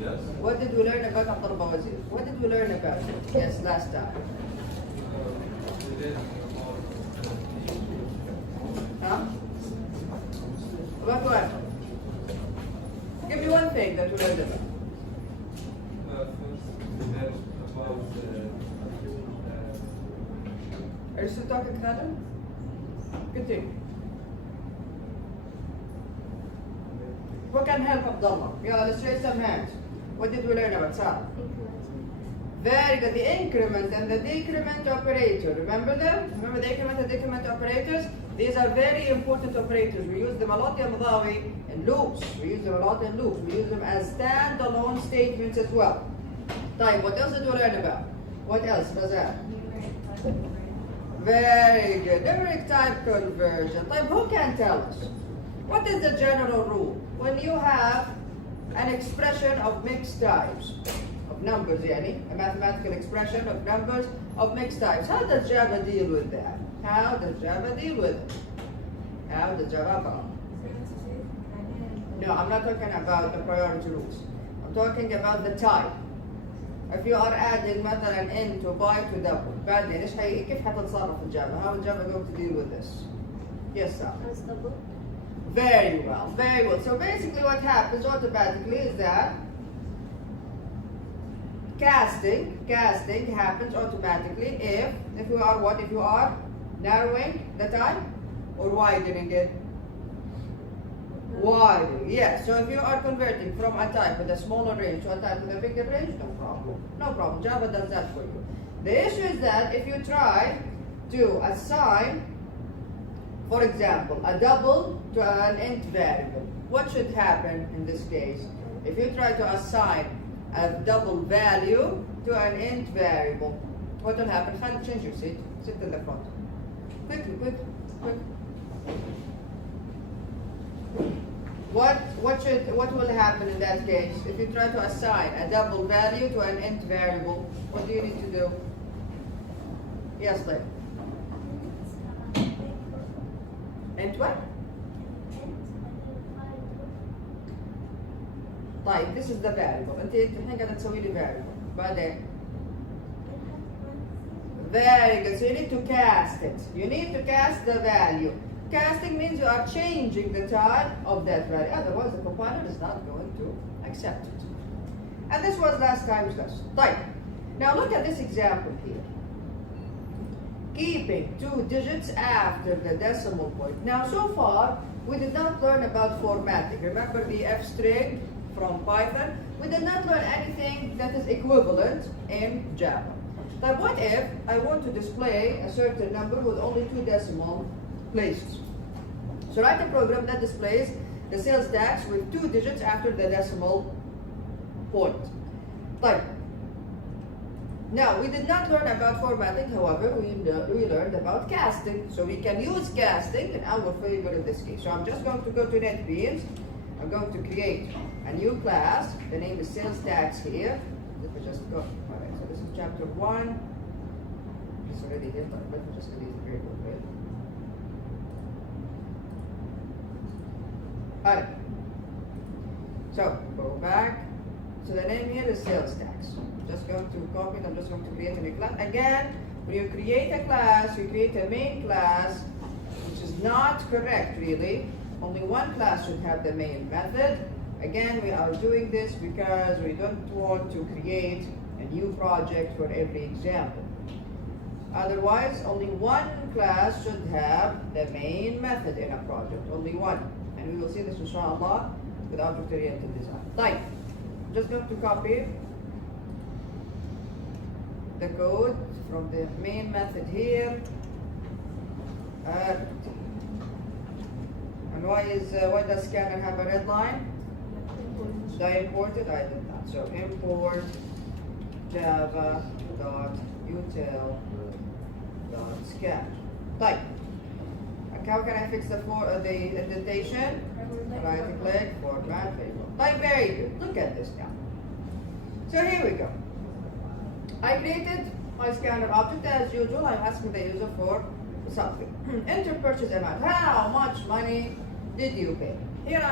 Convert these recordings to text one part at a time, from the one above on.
Yes. What did we learn about Abdul Bawazir? What did we learn about it? Yes, last time. Huh? About what? Give me one thing that we learned about. Are you still talking, Khaled? Continue. Who can help Abdullah? Yeah, let's raise some hands. What did we learn about Sarah? Very good. The increment and the decrement operator. Remember them? Remember the increment and decrement operators? These are very important operators. We use them a lot in Madawi in loops. We use them a lot in loops. We use them as standalone statements as well. طيب, what else did we learn about? What else? Razan? Very good. Numeric type conversion. طيب, who can tell us? What is the general rule? When you have an expression of mixed types, of numbers, a mathematical expression of numbers of mixed types, how does Java deal with that? How does Java deal with it? How does Java? No, I'm not talking about the priority rules. I'm talking about the type. If you are adding مثلا n to by to double, بعدين كيف حتتصرف الجافا? How is Java going to deal with this? Yes, sir. As double. Very well, very well. So basically what happens automatically is that casting happens automatically if you are what? If you are narrowing the time or widening it? Widening, yes. So if you are converting from a type with a smaller range to a type with a bigger range, no problem. No problem. Java does that for you. The issue is that if you try to assign, for example, a double to an int variable, what should happen in this case? If you try to assign a double value to an int variable, what will happen? Khalid, change your seat. Sit in the front. Quickly, quick. What will happen in that case? If you try to assign a double value to an int variable, what do you need to do? Yes, Lee. int what? طيب, this is the variable. انت الحين قاعدة تسوي لي variable. بعدين. Very good. So you need to cast it. You need to cast the value. Casting means you are changing the type of that value. Otherwise, the compiler is not going to accept it. And this was last time's lesson. Right. Now look at this example here. Keeping 2 digits after the decimal point. Now, so far, we did not learn about formatting. Remember the F string from Python? We did not learn anything that is equivalent in Java. But what if I want to display a certain number with only 2 decimal places? So write a program that displays the sales tax with 2 digits after the decimal point. Right. Now, we did not learn about formatting, however, we learned about casting. So we can use casting in our favor in this case. So I'm just going to go to NetBeans. I'm going to create a new class. The name is sales tax here. Let me just go. All right, so this is chapter 1. It's already here, but let me just delete the variable. Alright. So go back. So the name here is sales tax. I'm just going to copy it. I'm just going to create a new class. Again, when you create a class, you create a main class, which is not correct really. Only one class should have the main method. Again, we are doing this because we don't want to create a new project for every example. Otherwise, only one class should have the main method in a project. Only one. And we will see this inshallah with object-oriented design. Right. I'm just going to copy the code from the main method here. And why does scanner have a red line? Did I import it? I did not. So import java.util.scan. Right. How can I fix the indentation? Right click, format, label. Like, very good. Look at this now. So here we go. I created my scanner object as usual. I'm asking the user for something. Enter purchase amount. How much money did you pay? Here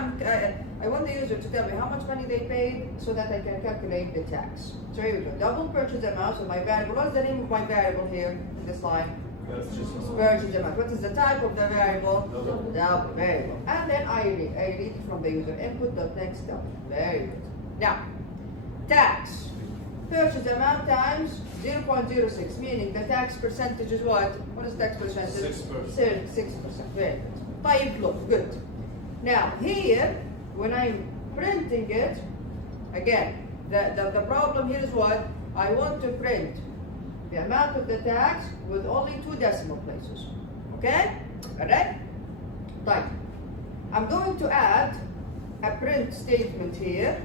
I want the user to tell me how much money they paid so that I can calculate the tax. So here we go. Double purchase amount. So my variable. What is the name of my variable here in this line? Purchase amount. What is the type of the variable? Double. Very good. And then I read from the user input. Next double. Very good. Now, tax. Purchase amount times 0.06, meaning the tax percentage is what? What is tax percentage? 6%. 6%. Very good. طيب, look, good. Now here, when I'm printing it, again, the problem here is what? I want to print the amount of the tax with only 2 decimal places. Okay? Alright? Right. I'm going to add a print statement here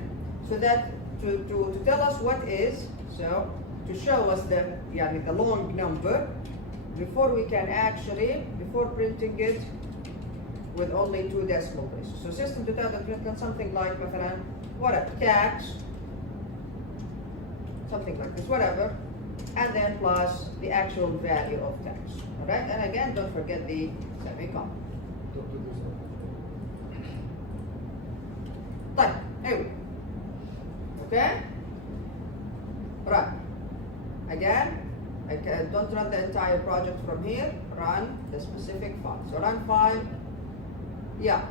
so that to tell us what is, so to show us the long number before we can actually, before printing it with only 2 decimal places. So system to tell the print something like whatever, tax, something like this, whatever, and then plus the actual value of tax. Alright, and again, don't forget the semicolon. طيب, anyway. Okay? Right. Again, don't run the entire project from here. Run the specific file. So run file. Yeah.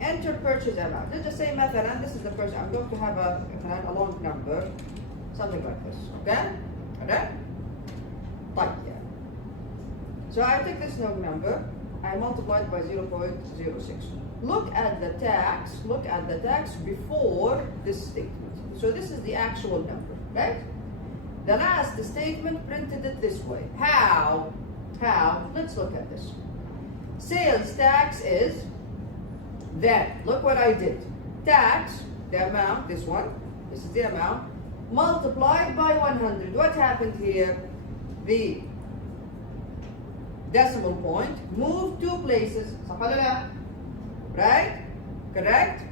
Enter purchase amount. Let's just say مثلا this is the purchase. I'm going to have a long number, something like this. Okay? Alright? Type, yeah. So I take this long number. I multiply it by 0.06. Look at the tax. Look at the tax before this statement. So this is the actual number, right? The last statement printed it this way. How? Let's look at this. Sales tax is then, look what I did. Tax, the amount, this one, this is the amount, multiplied by 100. What happened here? The decimal point moved 2 places. Right? Correct?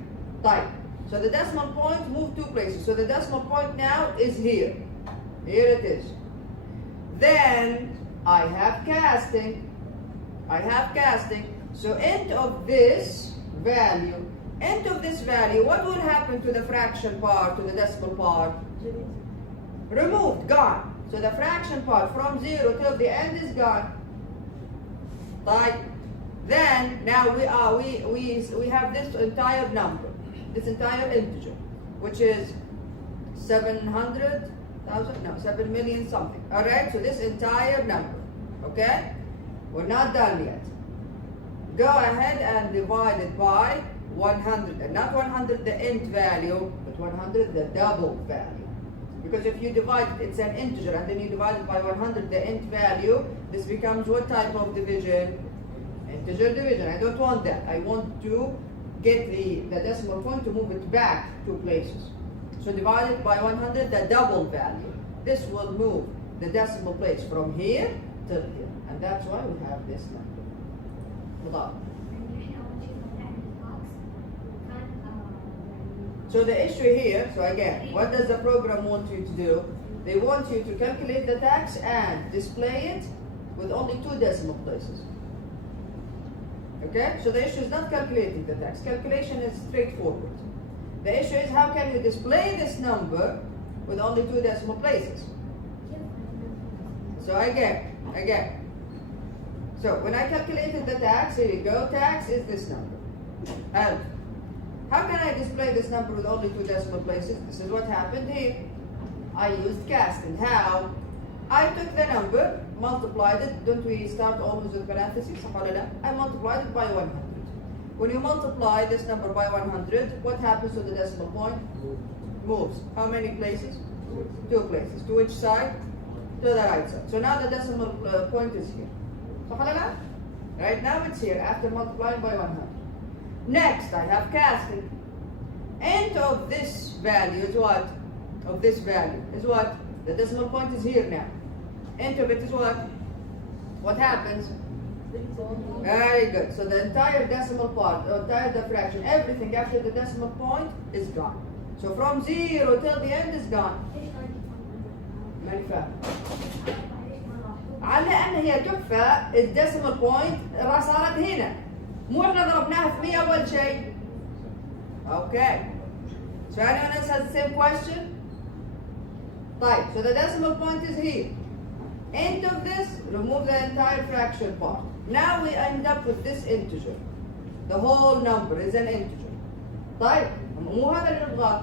Type. So the decimal point moved 2 places. So the decimal point now is here. Here it is. Then I have casting. So end of this value, what will happen to the fraction part, to the decimal part? Removed, gone. So the fraction part from 0 till the end is gone. Right? Then now we have this entire number, this entire integer, which is 700,000, no, 7 million something. All right, so this entire number, okay? We're not done yet. Go ahead and divide it by 100, and not 100 the int value, but 100 the double value. Because if you divide it, it's an integer, and then you divide it by 100 the int value, this becomes what type of division? Integer division. I don't want that. I want to get the decimal point to move it back 2 places. So divide it by 100, the double value. This will move the decimal place from here to here. And that's why we have this number. So the issue here, so again, what does the program want you to do? They want you to calculate the tax and display it with only 2 decimal places. Okay, so the issue is not calculating the tax. Calculation is straightforward. The issue is how can you display this number with only 2 decimal places. So again. So when I calculated the tax, here you go, tax is this number. And how can I display this number with only 2 decimal places? This is what happened here. I used casting. How? I took the number, multiplied it. Don't we start always with parentheses? I multiplied it by 100. When you multiply this number by 100, what happens to the decimal point? Moves. How many places? 2 places. To which side? To the right side. So now the decimal point is here. Right now it's here after multiplying by 100. Next, I have casting. Int of this value is what? Of this value is what? The decimal point is here now. Int of it is what? What happens? Very good. So the entire decimal part, the entire fraction, everything after the decimal point is gone. So from 0 till the end is gone. ماني فاهم. على ان هي تحفة الديسيمال بوينت صارت هنا. مو احنا ضربناها في 100 اول شيء. Okay. So anyone else has the same question? Right. So the decimal point is here. End of this, remove the entire fraction part. Now we end up with this integer. The whole number is an integer. طيب مو هذا اللي نبغاه.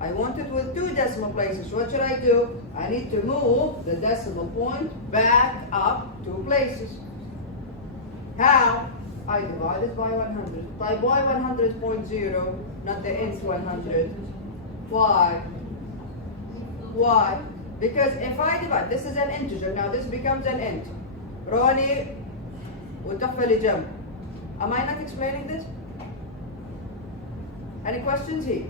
I want it with 2 decimal places. What should I do? I need to move the decimal point back up 2 places. How? I divide it by 100. طيب why 100.0, not the int 100? Why? Why? Because if I divide, this is an integer, now this becomes an int. روني والتحفة اللي جنب. Am I not explaining this? Any questions here?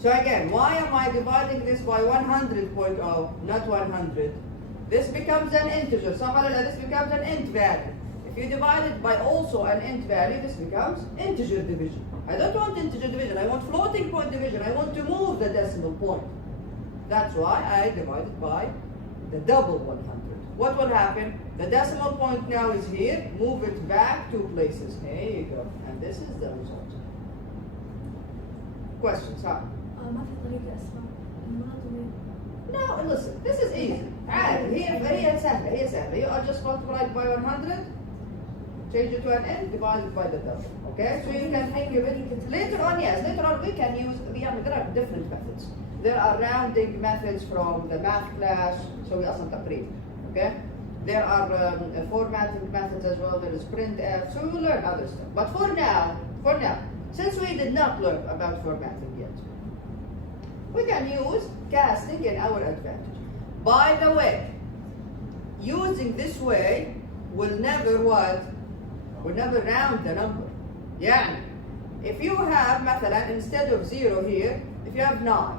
So again, why am I dividing this by 100.0, not 100? This becomes an integer. This becomes an int value. If you divide it by also an int value, this becomes integer division. I don't want integer division. I want floating point division. I want to move the decimal point. That's why I divide it by the double 100. What will happen? The decimal point now is here. Move it back 2 places. Here you go. And this is the result. Questions? Huh? ما في طريقة أسرع المناطق. No, listen, this is easy. هي سهلة. You are just multiply it by 100, change it to an n, divide it by the double. Okay? So you can think of it later on. Yes, later on we can use. There are different methods. There are rounding methods from the math class. So we أصلا تقريب. Okay? There are formatting methods as well. There is printf. So we will learn other stuff. But for now, since we did not learn about formatting yet, we can use casting in our advantage. By the way, using this way will never what? Will never round the number. Yeah. If you have مثلا instead of 0 here, if you have 9,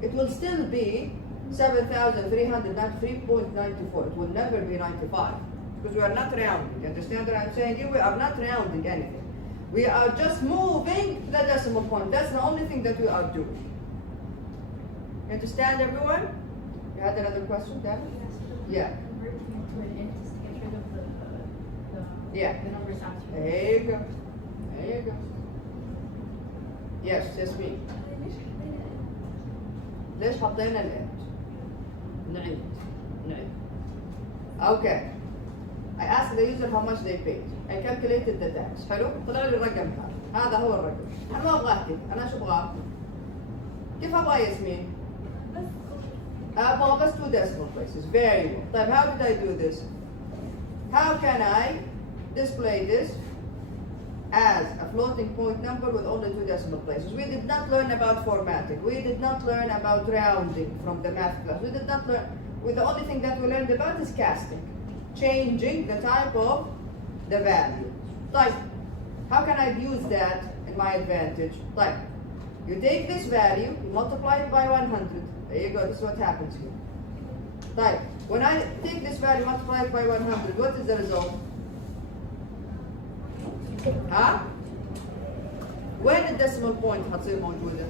it will still be 7,393.94. It will never be 95 because we are not rounding. You understand what I'm saying? Here we are not rounding anything. We are just moving the decimal point. That's the only thing that we are doing. You understand, everyone? You had another question, David? Yeah. Converting it to an int to get rid of the numbers after. There you go. There you go. Yes, just me. ليش حطينا الانت؟ نعيد. Okay. I asked the user how much they paid. I calculated the tax. حلو؟ طلع لي الرقم هذا هو الرقم. أنا ما أبغاه كذا. أنا شو أبغاه؟ كيف أبغاه ياسمين؟ أبغى بس 2 decimal places. Very well. طيب how did I do this? How can I display this as a floating point number with only 2 decimal places? We did not learn about formatting. We did not learn about rounding from the math class. We did not learn. The only thing that we learned about is casting, changing the type of the value. طيب, how can I use that in my advantage? طيب, you take this value, you multiply it by 100. There you go, this is what happens here. طيب, when I take this value, multiply it by 100, what is the result? Huh? Where the decimal point حتصير موجودة?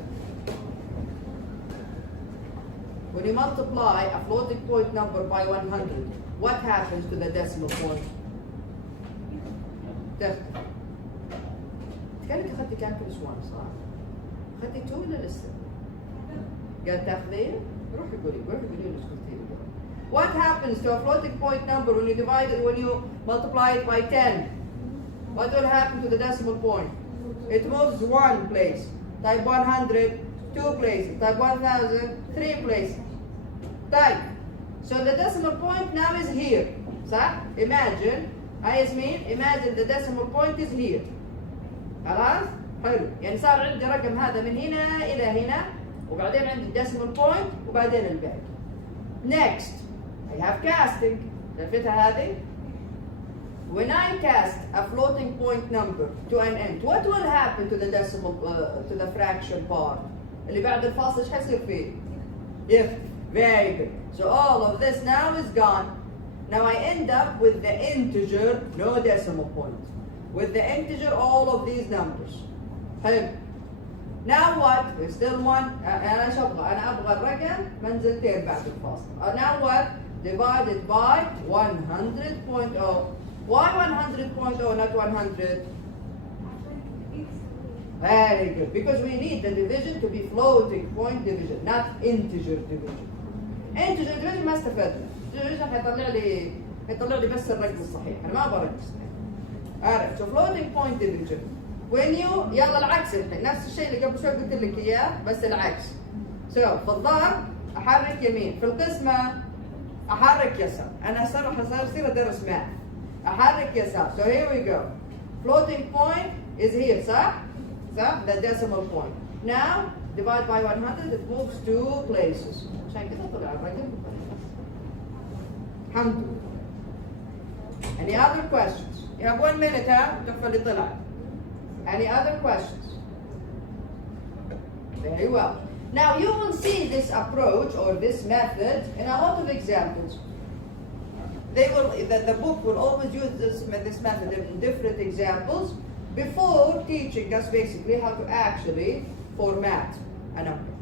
When you multiply a floating point number by 100, what happens to the decimal point? تختفي. كانك أخذتي calculus 1 صح؟ أخذتي 2 ولا لسه؟ قال تاخذين؟ روحي قولي له اسكتي. What happens to a floating point number when you divide it, when you multiply it by 10? What will happen to the decimal point? It moves 1 place. Type 100, 2 places. Type 1000, 3 places. Type. So the decimal point now is here. صح? Imagine, imagine the decimal point is here. خلاص؟ حلو. يعني صار عندي رقم هذا من هنا إلى هنا وبعدين عندي decimal point وبعدين الباقي. Next, I have casting. شايفتها هذه؟ When I cast a floating point number to an int, what will happen to the decimal, to the fraction part? اللي بعد الفاصل ايش حيصير فيه؟ يختفي. Very good. So all of this now is gone. Now I end up with the integer, no decimal point. With the integer, all of these numbers. حلو. Now what? We still want. أنا ايش أبغى؟ أنا أبغى الرقم منزلتين بعد الفاصل. Now what? Divided by 100.0. Why 100.0 not 100? Very good. Because we need the division to be floating point division, not integer division. Integer division ما استفدنا. division هيطلع لي بس الرقم الصحيح، أنا ما أبغى رقم صحيح. Alright, so floating point division. When you يلا العكس الحين، نفس الشيء اللي قبل شوي قلت لك إياه بس العكس. So في الضرب أحرك يمين، في القسمة أحرك يسار. أنا صراحة صار أدرس math. أحرك يسار. So here we go. Floating point is here, صح؟ صح؟ The decimal point. Now divide by 100, it moves 2 places. عشان كذا طلع الرقم. الحمد لله. Any other questions? You have 1 minute, ها؟ تحفة اللي طلع. Any other questions? Very well. Now you will see this approach or this method in a lot of examples. The book will always use this method in different examples before teaching us basically how to actually format a number.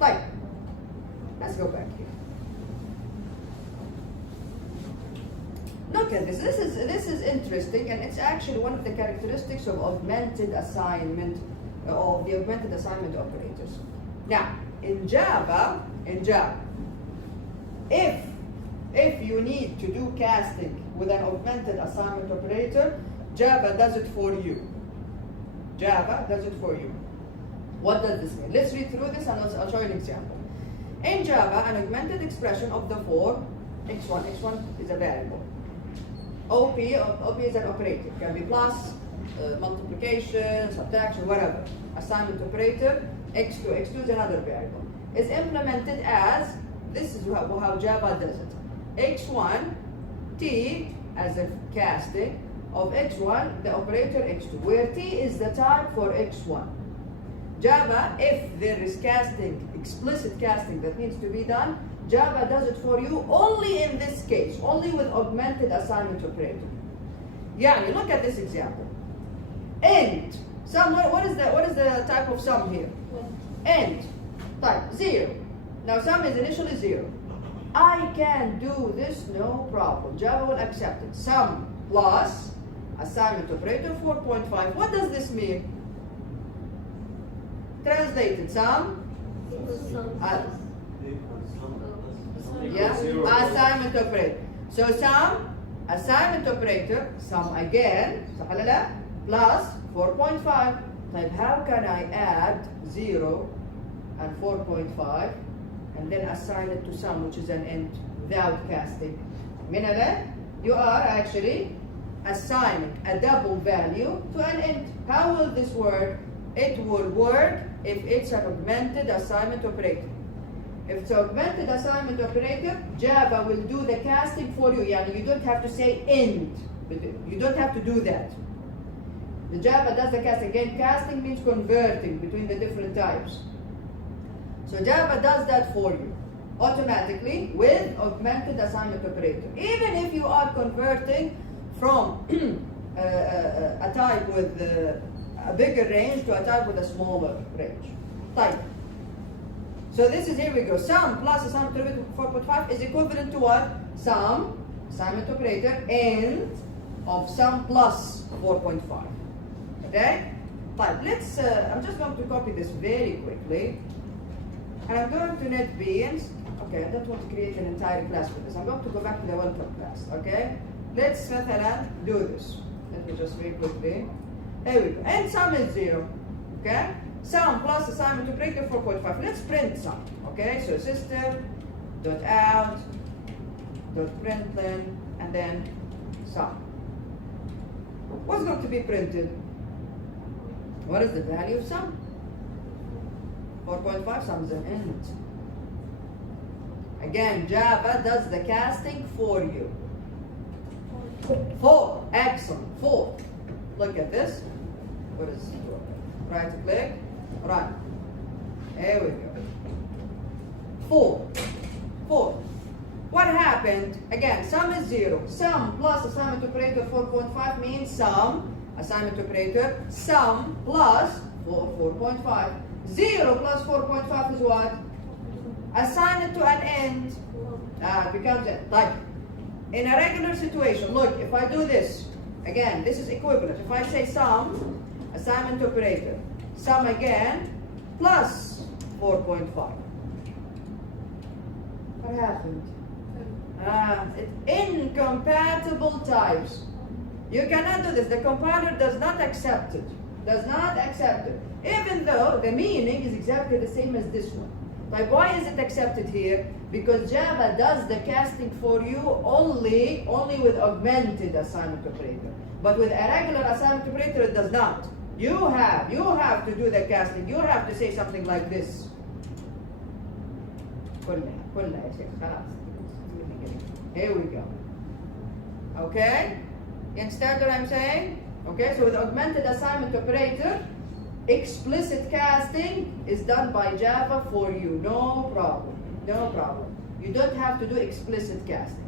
طيب, let's go back here. Look at this. This is interesting, and it's actually one of the characteristics of augmented assignment, of the augmented assignment operators. Now, in Java, if you need to do casting with an augmented assignment operator, Java does it for you. Java does it for you. What does this mean? Let's read through this and I'll show you an example. In Java, an augmented expression of the form x1 is a variable. OP is an operator. It can be plus, multiplication, subtraction, whatever. Assignment operator, x2 is another variable. Is implemented as, this is how Java does it. x1, t as a casting of x1, the operator x2, where t is the type for x1. Java, if there is casting, explicit casting that needs to be done, Java does it for you only in this case, only with augmented assignment operator. Yani, look at this example. End. Sum, what is the type of sum here? End. Type 0. Now sum is initially 0. I can do this, no problem. Java will accept it. Sum plus assignment operator 4.5. What does this mean? Translated, sum. Assignment operator. So sum, assignment operator, sum again, plus 4.5. Like how can I add 0 and 4.5 and then assign it to sum, which is an int, without casting? Minale, you are actually assigning a double value to an int. How will this work? It will work if it's an augmented assignment operator. If it's an augmented assignment operator, Java will do the casting for you. Yani you don't have to say int. You don't have to do that. The Java does the casting. Again, casting means converting between the different types. So Java does that for you automatically with augmented assignment operator. Even if you are converting from a type with a bigger range to a type with a smaller range. Type. So this is, here we go. Sum plus assignment operator 4.5 is equivalent to what? Sum, assignment operator, end of sum plus 4.5. Okay? Type. Let's, I'm just going to copy this very quickly. And I'm going to NetBeans. Okay, I don't want to create an entire class for this. I'm going to go back to the welcome class. Okay? Let's do this. Let me just read quickly. Here we go. And sum is 0. Okay? Sum plus assignment operator 4.5. Let's print sum. Okay? So system.out.println and then sum. What's going to be printed? What is the value of sum? 4.5, sum is an int. Again, Java does the casting for you. 4. Excellent. 4. Look at this. What is it? Right click. Run. There we go. 4. 4. What happened? Again, sum is 0. Sum plus assignment operator 4.5 means sum, assignment operator, sum plus 4.5. 0 plus 4.5 is what? Assign it to an end. It becomes it. Like, in a regular situation, look, if I do this, again, this is equivalent. If I say sum assignment operator, sum again, plus 4.5. What happened? It's incompatible types. You cannot do this. The compiler does not accept it. Does not accept it. Even though the meaning is exactly the same as this one. Like, why is it accepted here? Because Java does the casting for you only with augmented assignment operator. But with a regular assignment operator, it does not. You have to do the casting. You have to say something like this. Here we go. Okay? You understand what I'm saying? Okay, so with augmented assignment operator, explicit casting is done by Java for you. No problem. No problem. You don't have to do explicit casting.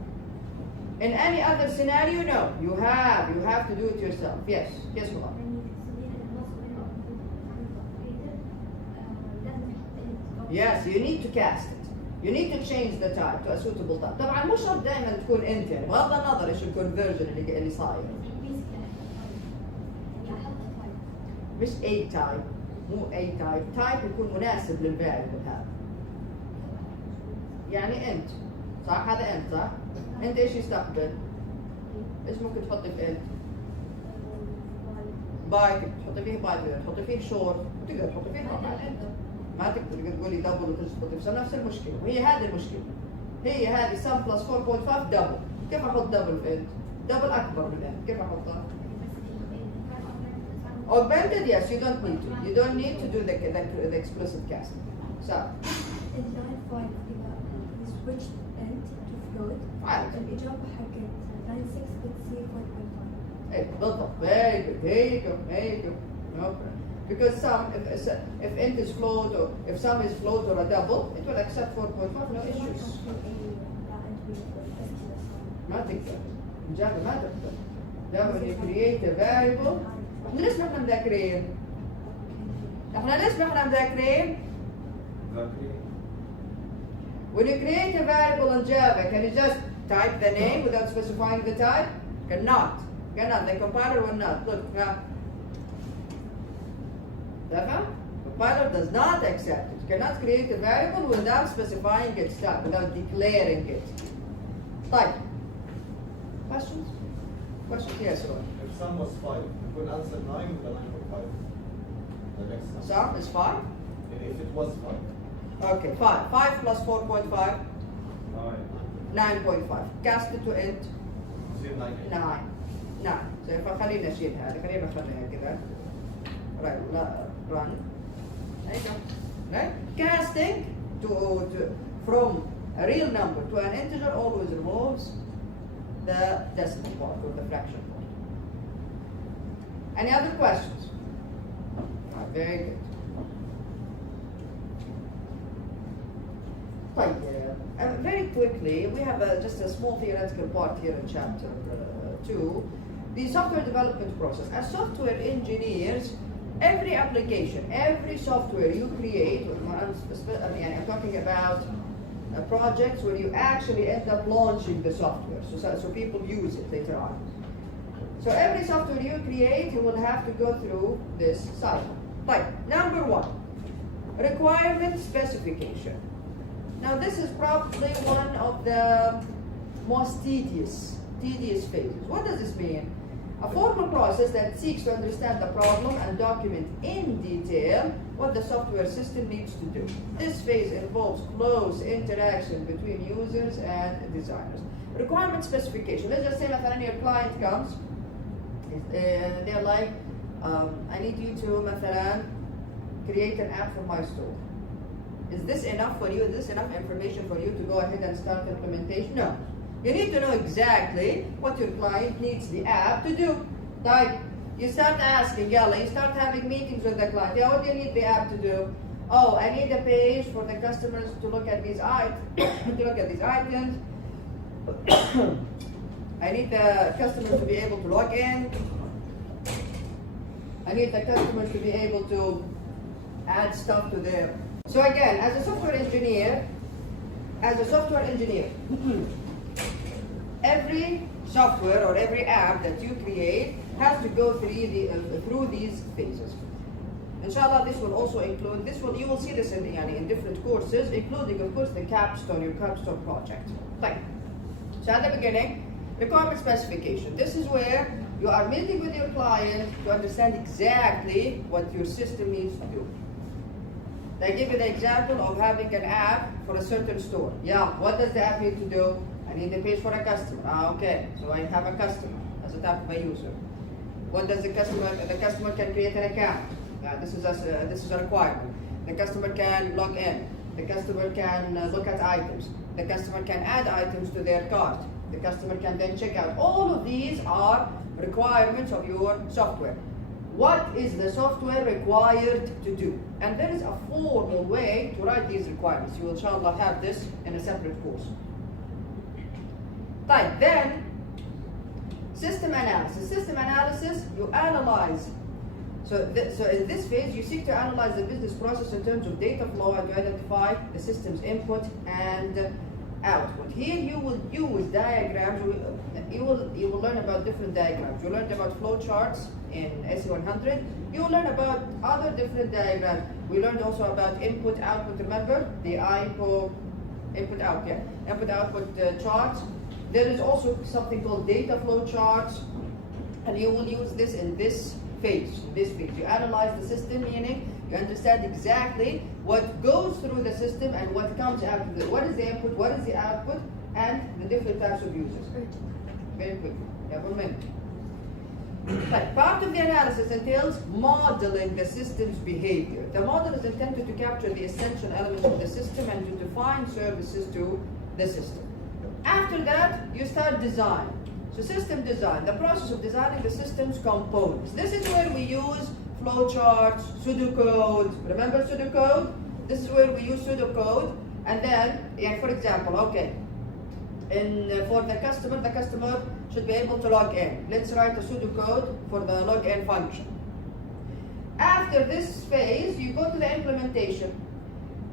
In any other scenario, no. You have to do it yourself. Yes. Yes, Mullah. Yes, you need to cast it. You need to change the type to a suitable type. طبعا مو شرط دائما تكون انت يعني بغض النظر ايش الكونفرجن اللي صاير. مش A type مو A type. type يكون مناسب للفاريبل هذا. يعني انت صح هذا انت صح؟ انت ايش يستقبل؟ ايش ممكن تحطي في انت؟ بايت تحطي فيه بايت تحطي فيه شورت وتقدر تحطي فيه طبعا انت. ما تقدر تقولي دبل وتسقطي في نفس المشكله وهي هذه المشكله. هي هذه سم بلس 4.5 دبل. كيف احط دبل في انت؟ دبل اكبر من انت. كيف احطها؟ Augmented, yes, you don't need to. You don't need to do the explicit casting. So. In line 5 we switched int to float. Right. الإجابة حقت line 6 بتصير 4.5. Hey, بالضبط. Very good. Here you go. Here you go. Okay. Because if int is float or if sum is float or a double, it will accept 4.5, no issues. ما تقدر. Java ما تقدر. Java when you create a variable. احنا ليش نحن مذاكرين؟ مذاكرين؟ When you create a variable in Java, can you just type the name without specifying the type? Cannot. The compiler will not. Look now. The compiler does not accept it. You cannot create a variable without specifying its type, without declaring it. Type. Questions? Questions? Yes, sir. If sum was 5, you could answer 9 without 5. That makes sense. Sum is 5? If it was 5. Okay, 5. 5 plus 4.5? 9.5. Cast it to int? 9. 9. So خلينا نشيل هذا. خلينا نخليها كذا. Right, run. There you go. Right? Casting from a real number to an integer always removes the decimal part or the fraction part. Any other questions? Very good. Very quickly, we have just a small theoretical part here in chapter 2. The software development process. As software engineers, every application, every software you create, I'm talking about projects where you actually end up launching the software, so people use it later on. So every software you create, you will have to go through this cycle. Like, number 1, requirement specification. Now this is probably one of the most tedious phases. What does this mean? A formal process that seeks to understand the problem and document in detail what the software system needs to do. This phase involves close interaction between users and designers. Requirement specification. Let's just say that your client comes, they're like, I need you to create an app for my store. Is this enough for you? Is this enough information for you to go ahead and start implementation? No. You need to know exactly what your client needs the app to do. Like, you start asking, you start having meetings with the client. Yeah, what do you need the app to do? Oh, I need a page for the customers to look at these items. I need the customers to be able to log in. I need the customers to be able to add stuff to their. So again, as a software engineer, every software or every app that you create has to go through these phases. Inshallah, this will also include, you will see this in different courses, including of course your capstone project. Right. So at the beginning, requirement specification. This is where you are meeting with your client to understand exactly what your system needs to do. They give you the example of having an app for a certain store. Yeah, what does the app need to do? I need a page for a customer. Okay, so I have a customer as a type of a user. What does the customer can create an account. This is a requirement. The customer can log in. The customer can look at items. The customer can add items to their cart. The customer can then check out. All of these are requirements of your software. What is the software required to do? And there is a formal way to write these requirements. You will inshallah have this in a separate course. Right, then system analysis. System analysis, you analyze. So in this phase, you seek to analyze the business process in terms of data flow and to identify the system's input and output. Here you will use diagrams. You will learn about different diagrams. You learned about flow charts in SE100. You will learn about other different diagrams. We learned also about input output. Remember the input output charts. There is also something called data flow charts, and you will use this in this phase. You analyze the system, meaning you understand exactly what goes through the system and what comes out of it. What is the input, what is the output, and the different types of users. Very quickly. You have 1 minute. But part of the analysis entails modeling the system's behavior. The model is intended to capture the essential elements of the system and to define services to the system. After that, you start design. So system design, the process of designing the system's components. This is where we use flowcharts, pseudocode. Remember pseudocode? This is where we use pseudocode. And then, for example, okay, for the customer should be able to log in. Let's write a pseudocode for the login function. After this phase, you go to the implementation.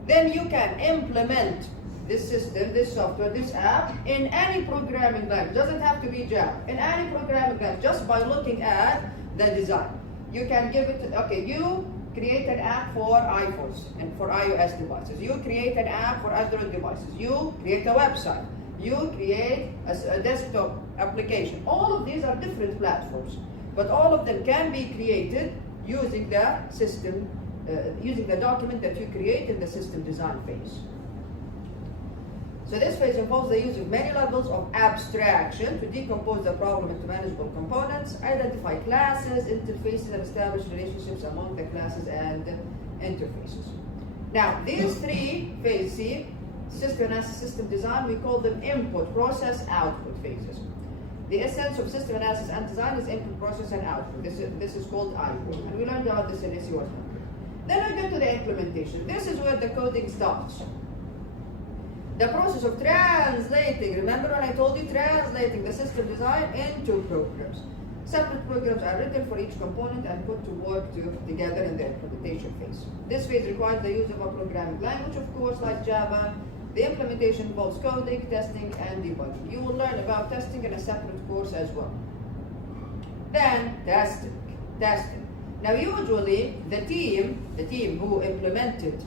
Then you can implement this system, this software, this app in any programming language. Doesn't have to be Java. In any programming language, just by looking at the design. You can give it, you create an app for iPhones and for iOS devices. You create an app for Android devices. You create a website. You create a desktop application. All of these are different platforms, but all of them can be created using the system, using the document that you create in the system design phase. So this phase involves the use of many levels of abstraction to decompose the problem into manageable components, identify classes, interfaces, and establish relationships among the classes and interfaces. Now, these three phases, system analysis, system design, we call them input, process, output phases. The essence of system analysis and design is input, process, and output. This is called output, and we learned about this in SE120. Then we go to the implementation. This is where the coding starts. The process of translating, remember when I told you translating the system design into programs. Separate programs are written for each component and put to work together in the implementation phase. This phase requires the use of a programming language, of course, like Java. The implementation involves coding, testing, and debugging. You will learn about testing in a separate course as well. Then, testing. Now, usually, the team who implemented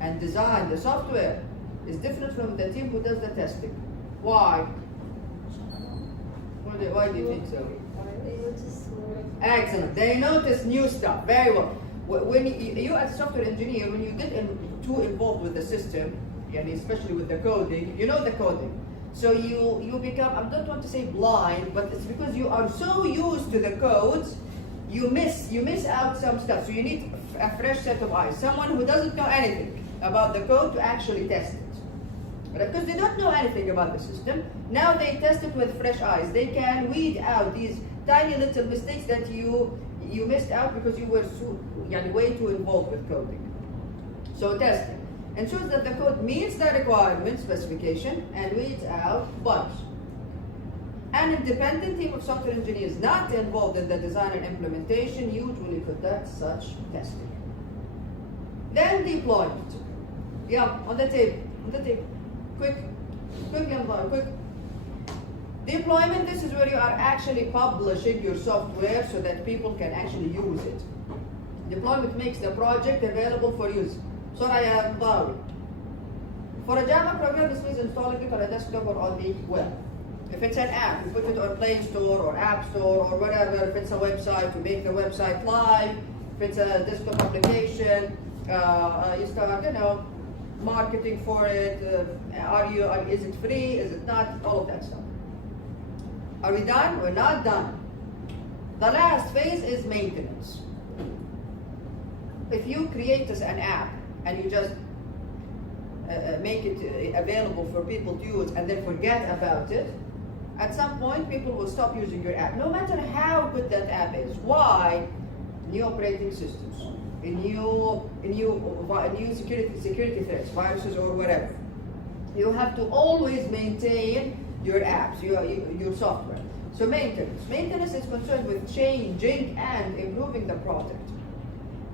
and designed the software is different from the team who does the testing. Why? Why do you think so? Excellent. They notice new stuff. Very well. When you as a software engineer, when you get too involved with the system, and especially with the coding, you know the coding. So you become, I don't want to say blind, but it's because you are so used to the codes, you miss out some stuff. So you need a fresh set of eyes. Someone who doesn't know anything about the code to actually test it. But because they don't know anything about the system, now they test it with fresh eyes. They can weed out these tiny little mistakes that you missed out because you were way too involved with coding. So testing ensures that the code meets the requirement specification and weeds out bugs. An independent team of software engineers not involved in the design and implementation usually conduct such testing. Then deployment. Yeah, on the table. Quickly, quick. Deployment, this is where you are actually publishing your software so that people can actually use it. Deployment makes the project available for use. Sorry, I'm borrowing. For a Java program, this means installing it on a desktop or on the web. If it's an app, you put it on Play Store or App Store or whatever. If it's a website, you make the website live. If it's a desktop application, you start, marketing for it. Is it free? Is it not? All of that stuff. Are we done? We're not done. The last phase is maintenance. If you create an app and you just make it available for people to use and then forget about it, at some point people will stop using your app, no matter how good that app is. Why? New operating systems, new security threats, viruses or whatever. You have to always maintain your apps, your software. So maintenance. Maintenance is concerned with changing and improving the product.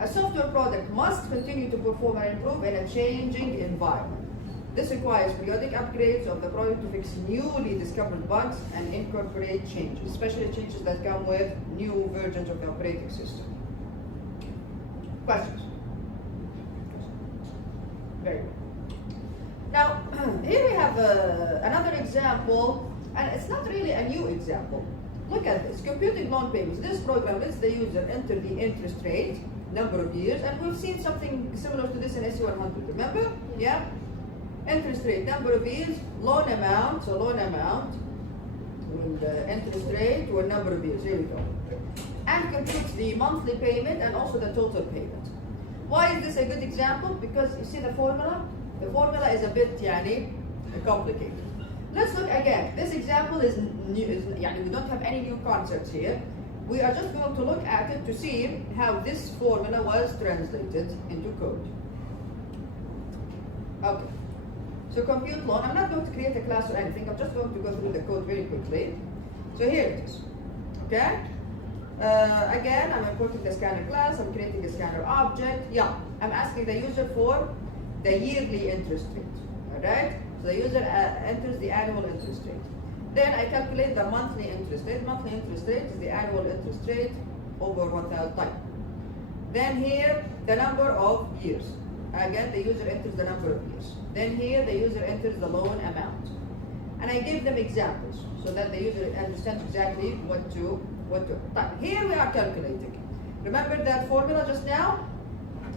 A software product must continue to perform and improve in a changing environment. This requires periodic upgrades of the product to fix newly discovered bugs and incorporate changes, especially changes that come with new versions of the operating system. Questions? Very good. Now, here we have another example, and it's not really a new example. Look at this, computing loan payments. This program lets the user enter the interest rate, number of years, and we've seen something similar to this in SE120, remember? Yeah? Interest rate, number of years, loan amount, so loan amount, and interest rate, or number of years, here we go. And computes the monthly payment and also the total payment. Why is this a good example? Because you see the formula? The formula is a bit complicated. Let's look again. This example is new. We don't have any new concepts here. We are just going to look at it to see how this formula was translated into code. Okay. So compute loan. I'm not going to create a class or anything. I'm just going to go through the code very quickly. So here it is. Okay. Again, I'm importing the scanner class. I'm creating a scanner object. Yeah. I'm asking the user for the yearly interest rate. Alright? So the user enters the annual interest rate. Then I calculate the monthly interest rate. Monthly interest rate is the annual interest rate over 1,000 time. Then here, the number of years. Again, the user enters the number of years. Then here, the user enters the loan amount. And I give them examples so that the user understands exactly what to type. Here we are calculating. Remember that formula just now?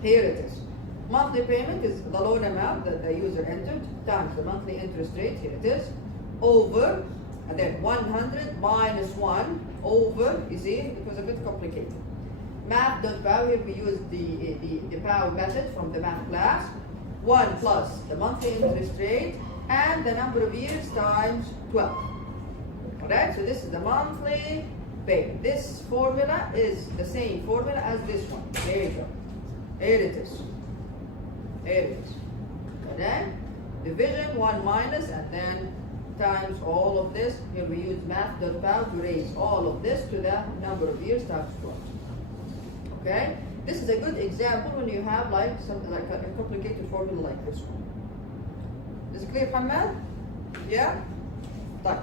Here it is. Monthly payment is the loan amount that the user entered times the monthly interest rate, here it is, over, and then 100 minus 1 over, you see, it was a bit complicated. Math.pow, here we use the pow method from the math class. 1 plus the monthly interest rate and the number of years times 12. Alright, so this is the monthly payment. This formula is the same formula as this one. There you go. Here it is. Here it is. And then division 1 minus and then times all of this. Here we use math.pow to raise all of this to the number of years times 12. Okay? This is a good example when you have something like a complicated formula like this one. Is it clear, Hamad? Yeah? Fine.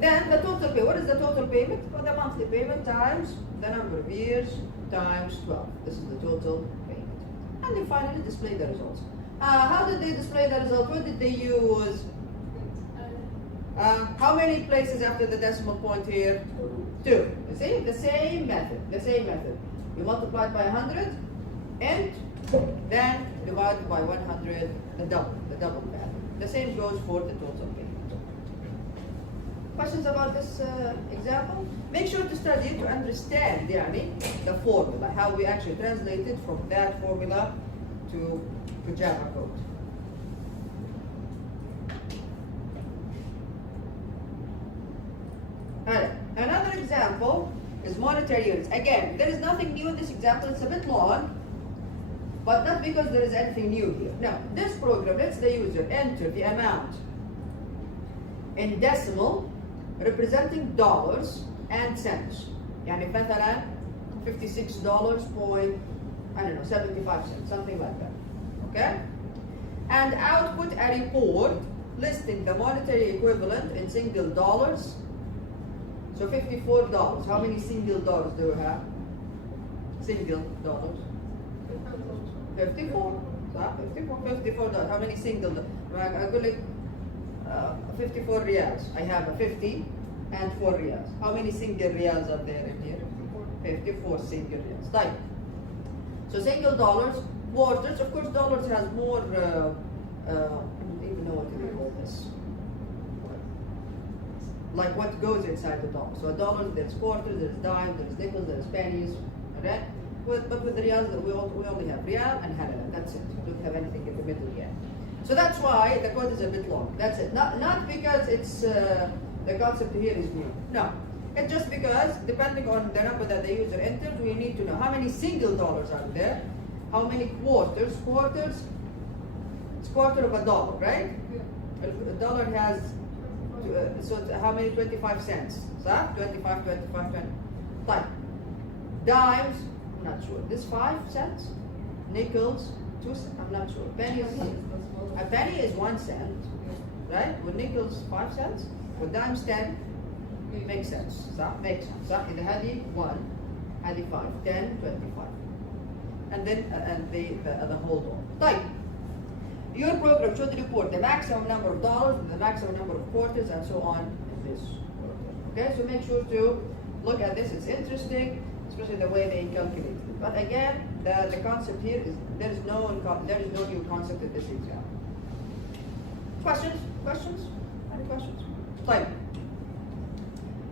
Then the total payment. What is the total payment? Well, the monthly payment times the number of years times 12. This is the total payment. And they finally display the results. How did they display the result? What did they use? How many places after the decimal point here? 2. You see? The same method. The same method. You multiply it by 100 and then divide by 100, the double method. The same goes for the total payment. Questions about this example? Make sure to study to understand the formula, how we actually translate it from that formula to Java code. Alright, another example is monetary units. Again, there is nothing new in this example. It's a bit long, but not because there is anything new here. No, this program lets the user enter the amount in decimal representing dollars and cents. يعني مثلا $56.75, something like that. Okay? and output a report listing the monetary equivalent in single dollars. So $54. How many single dollars do we have? Single dollars. 54. صح 54 $54. How many single dollars? أقول لك 54 riyals. I have a 50 and 4 riyals. How many single riyals are there in here? 54 single riyals. طيب. So single dollars, quarters. Of course, dollars has more. I don't even know what to call this. Like what goes inside the dollar. So a dollar, there's quarters, there's dimes, there's nickels, there's pennies. Alright? But with the riyals, we only have riyal and halala. That's it. We don't have anything in the middle yet. So that's why the code is a bit long. That's it. Not because it's the concept here is new. No. It's just because depending on the number that the user enters, we need to know how many single dollars are there, how many quarters. Quarters, it's quarter of a dollar, right? A dollar has, so how many? 25 cents. So 25, 25, 20. Fine. Dimes, I'm not sure. This 5 cents. Nickels, 2 cents. I'm not sure. Pennies, a penny is 1 cent, right? With nickels, 5 cents. With dimes, 10. Makes sense. صح؟ Makes sense. صح؟ إذا هذه 1, هذه 5, 10, 25. And then the whole dollar. طيب. Your program should report the maximum number of dollars, the maximum number of quarters, and so on in this program. Okay, so make sure to look at this. It's interesting, especially the way they calculate it. But again, the concept here is there is no new concept in this exam. Questions? Questions? Any questions? طيب.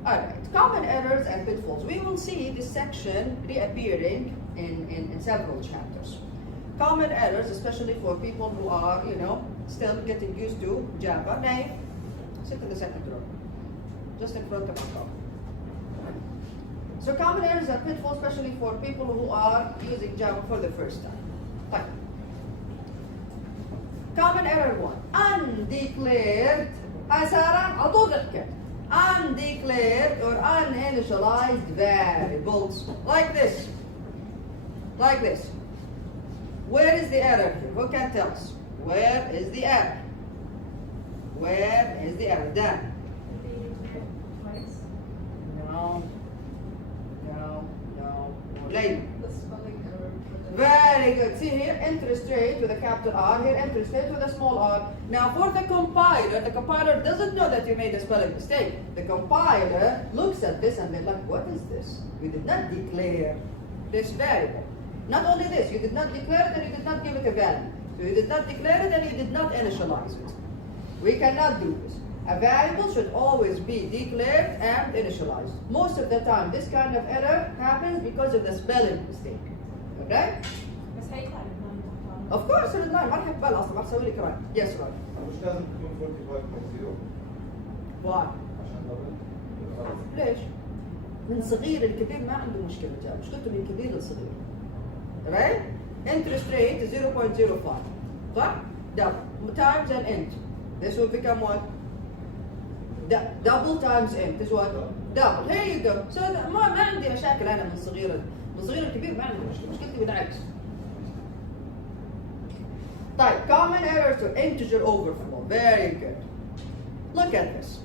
Alright, common errors and pitfalls. We will see this section reappearing in several chapters. Common errors, especially for people who are, still getting used to Java. Naif, sit in the second row, just in front of the top. So common errors and pitfalls, especially for people who are using Java for the first time. Fine. Common error 1, undeclared. Hi Sarah, أعطوك undeclared or uninitialized variables. Like this. Like this. Where is the error here? Who can tell us? Where is the error? Where is the error? Dan? No. Layla. The spelling error. Very good. See here, interest rate with a capital R. Here, interest rate with a small r. Now for the compiler doesn't know that you made a spelling mistake. The compiler looks at this and they're like, what is this? We did not declare this variable. Not only this, you did not declare it and you did not give it a value. So you did not declare it and you did not initialize it. We cannot do this. A variable should always be declared and initialized. Most of the time, this kind of error happens because of the spelling mistake. Okay? بس هيطلع لبنان تحت. Of course, it's not. ما رح يقبل أصلا. راح أسوي لك كمان. Yes, right. مش لازم تكون 45.0 Why? عشان دبل. ليش؟ من صغير الكبير ما عنده مشكلة جاب. مشكلته من كبير لصغير. Right? Interest rate is 0.05. صح؟ Double. Times an int. This will become what? Double times int. This what? Double. Here you go. So ما عندي مشاكل أنا من صغير الكبير ما عندي مشكلة. مشكلتي بالعكس. طيب, common error to integer overflow. Very good. Look at this.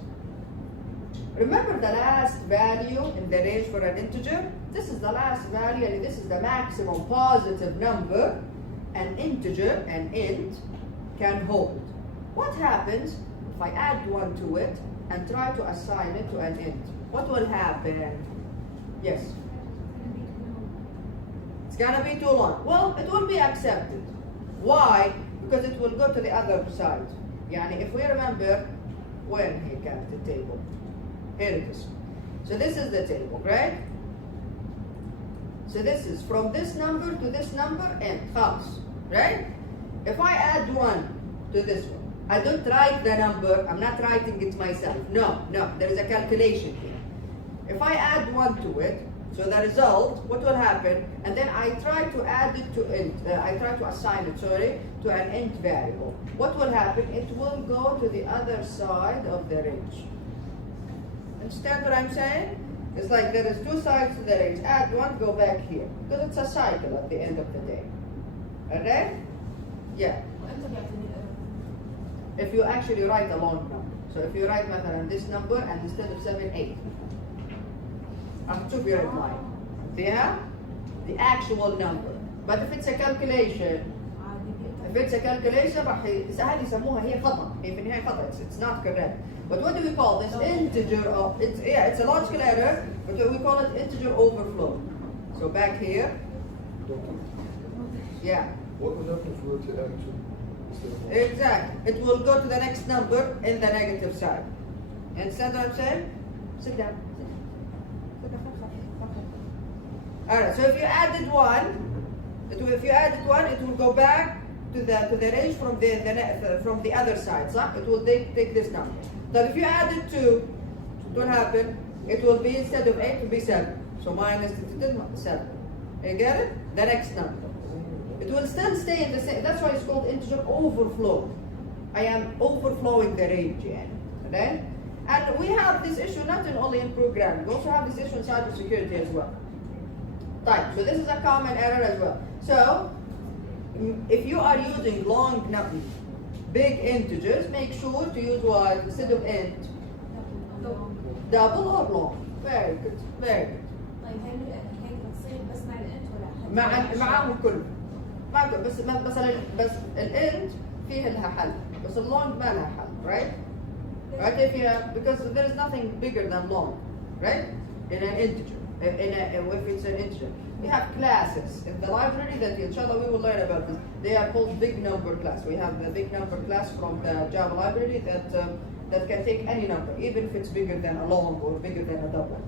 Remember the last value in the range for an integer? This is the last value and this is the maximum positive number an integer, an int, can hold. What happens if I add 1 to it and try to assign it to an int? What will happen? Yes? It's gonna be too long. Well, it will be accepted. Why? Because it will go to the other side. Yani if we remember when he got the table. Here it is. So this is the table, right? So this is from this number to this number and house, right? If I add 1 to this one, I don't write the number, I'm not writing it myself. No, there is a calculation here. If I add 1 to it, so the result, what will happen? And then I try to add it to int, I try to assign it, to an int variable. What will happen? It will go to the other side of the range. Understand what I'm saying? It's like there is 2 sides to the range. Add 1, go back here. Because it's a cycle at the end of the day. Alright? Yeah. وأنت بيعطيني error if you actually write a long number. So if you write مثلا this number and instead of 7 8 شوف your line فيها the actual number. But if it's a calculation راح هذه يسموها هي خطأ. هي في النهاية خطأ. It's not correct. But what do we call this? Integer of it's a logical error, but we call it integer overflow. So back here. Yeah. What would happen if we were to add 2 instead of 1? Exactly. It will go to the next number in the negative side. Understand what I'm saying? Sit down. Alright, so if you added 1, it will go back to the range from the other side. So it will take this number. So if you added 2, what will happen? It will be instead of 8, it will be 7. So minus 7. You get it? The next number. It will still stay in the same. That's why it's called integer overflow. I am overflowing the range, right? And we have this issue not only in programming. We also have this issue in cybersecurity as well. Right. So this is a common error as well. So if you are using long numbers, big integers, make sure to use what instead of int, double or long. Very good. Very good. طيب هي بتصير بس مع الانت ولا معاهم كله. بس مثلا بس الانت فيه لها حل بس اللونج ما لها حل, right? Right? Because there is nothing bigger than long, right? In an integer, if it's an integer, we have classes in the library that inshallah we will learn about this. They are called big number class. We have the big number class from the Java library that can take any number, even if it's bigger than a long or bigger than a double.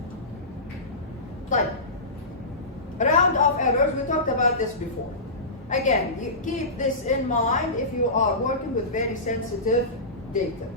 Type. Round off errors. We talked about this before. Again, you keep this in mind if you are working with very sensitive data.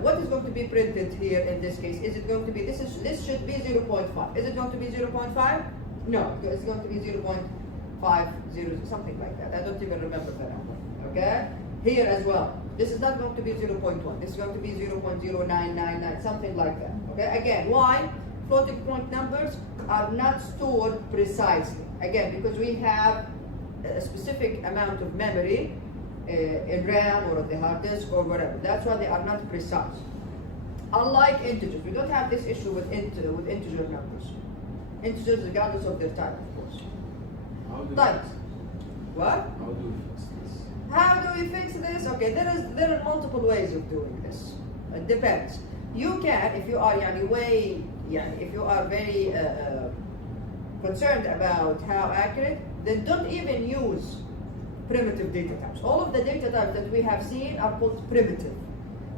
What is going to be printed here in this case? Is it going to be this should be 0.5? Is it going to be 0.5? No, it's going to be 0.50, something like that. I don't even remember the number. Okay? Here as well. This is not going to be 0.1. This is going to be 0.0999, something like that. Okay? Again, why? Floating point numbers are not stored precisely. Again, because we have a specific amount of memory in RAM or on the hard disk or whatever. That's why they are not precise. Unlike integers, we don't have this issue with integer numbers. Integers, regardless of their type, of course. Types. What? How do we fix this? How do we fix this? Okay, there are multiple ways of doing this. It depends. You can, if you are if you are very concerned about how accurate, then don't even use primitive data types. All of the data types that we have seen are called primitive.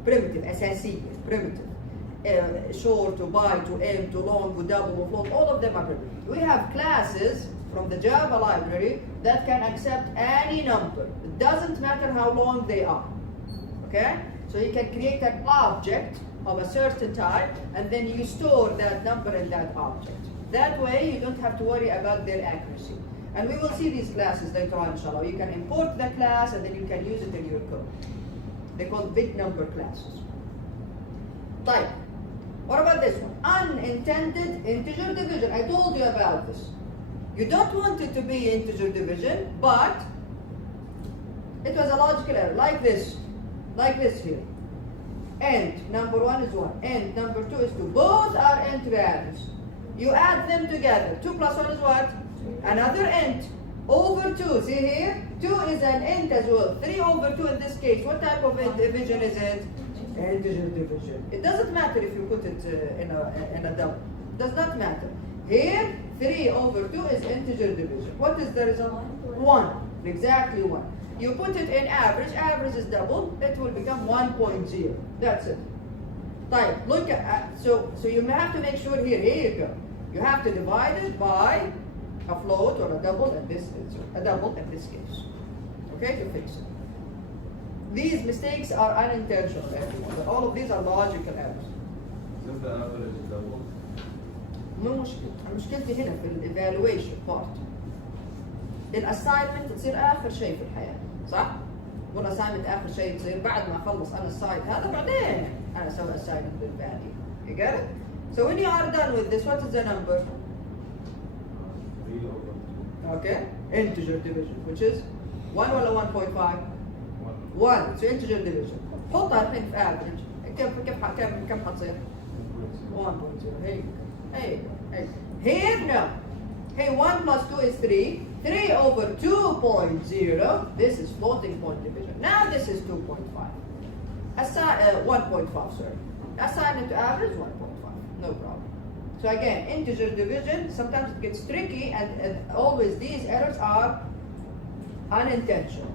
Primitive, SE120, primitive. Short to byte to M to long to double to float, all of them are primitive. We have classes from the Java library that can accept any number. It doesn't matter how long they are. Okay? So you can create an object of a certain type and then you store that number in that object. That way you don't have to worry about their accuracy. And we will see these classes later on, inshallah. You can import the class and then you can use it in your code. They're called big number classes. Type. What about this one? Unintended integer division. I told you about this. You don't want it to be integer division, but it was a logical error, like this. Like this here. Int number 1 is 1. Int number 2 is 2. Both are int values. You add them together. 2 plus 1 is what? Another int. Over 2. See here? 2 is an int as well. 3 over 2 in this case. What type of division is it? Integer division. It doesn't matter if you put it in a double. It does not matter. Here, 3 over 2 is integer division. What is the result? 1. Exactly 1. You put it in average. Average is double. It will become 1.0. That's it. Right. Look at so you have to make sure here. Here you go. You have to divide it by a float or a double in this case. Okay, to fix it. These mistakes are unintentional, everyone. All of these are logical errors. Since the average is double. مو مشكلة. مشكلتي هنا في الايفالويشن بارت. الاساينمنت تصير اخر شيء في الحياة، صح؟ والاساينمنت اخر شيء تصير بعد ما اخلص انا السايد هذا بعدين انا اسوي اساينمنت بالفاليو. You get it? So when you are done with this, what is the number? 3 over 2. Okay, integer division, which is 1 ولا 1.5? 1. 1 so integer division حطها الحين في average كم حتصير 1.0 هي here no hey 1 plus 2 is 3 3 over 2.0 this is floating point division now this is 2.5 assign 1.5 sorry assign it to average 1.5 no problem so again integer division sometimes it gets tricky and always these errors are unintentional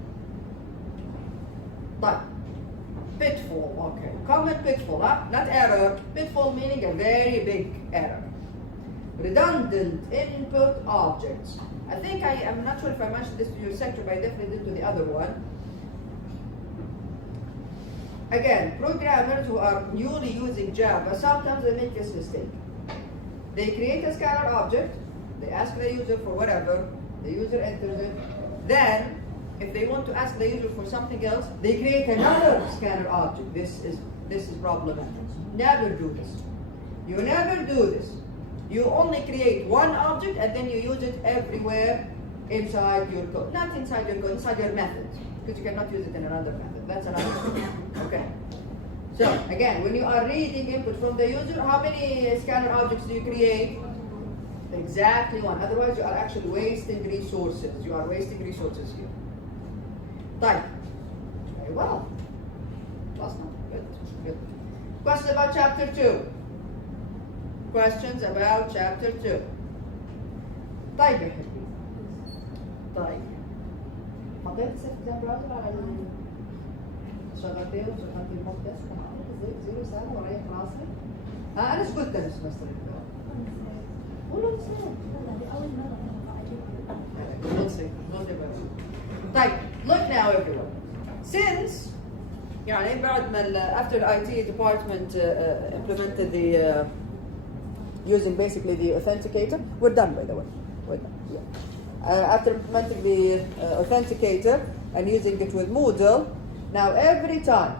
but pitfall okay common pitfall not error pitfall meaning a very big error redundant input objects I think I'm not sure if I mentioned this to your sector but I definitely did to the other one again programmers who are newly using Java sometimes they make this mistake they create a scanner object they ask the user for whatever the user enters it then if they want to ask the user for something else, they create another scanner object. This is problematic. Never do this. You never do this. You only create one object and then you use it everywhere inside your code. Not inside your code, inside your method. Because you cannot use it in another method. That's another thing. Okay. So again, when you are reading input from the user, how many scanner objects do you create? Exactly one. Otherwise you are actually wasting resources. You are wasting resources here. Type. Very well. Plus not. Good. Questions about chapter 2? Questions about chapter 2? طيب يا حبيبي. طيب. حطيت السيف براوزر على شغلتين وشغلت الموب ديسك وعملت ازاي زيرو سنة وريح راسي. انا ايش قلت انا السمستر اللي قولوا طيب look now everyone since يعني بعد ما after the IT department implemented the using basically the authenticator we're done by the way we're done yeah. After implementing the authenticator and using it with Moodle now every time